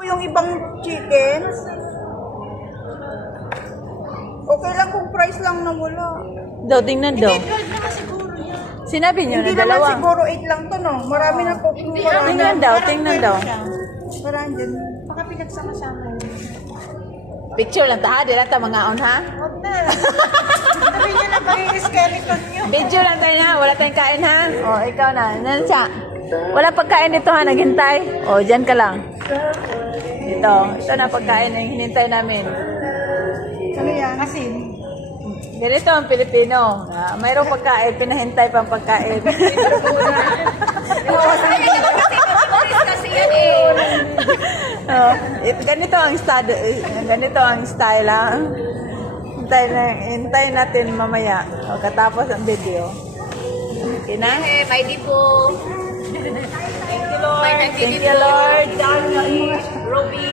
Yung ibang chicken, okay lang kung price lang na wala. Daw, tingnan daw. Sinabi niyo na Hindi naman dalawa. siguro 8 lang to, no? Marami na po. Tingnan daw, tingnan daw. Parang dyan. Baka pinagsama-sama yun. Picture lang ta, ha? Di lang ta mga on, ha? Huwag na. Sabi niyo na magiging skeleton niyo. Video lang tayo, ha? Wala tayong kain, ha? O, ikaw na. Nan siya. Wala pagkain dito, ha? Naghintay. O, dyan ka lang. Dito. Ito na pagkain na hinintay namin. Ano yan? Asin. Ganito ang Pilipino. Mayroong pagkain, pinahintay pang pagkain. Oh, ganito ang style, ha? Hintay natin mamaya. O, katapos ang video. Okay na? Bye di po. Thank you, Lord.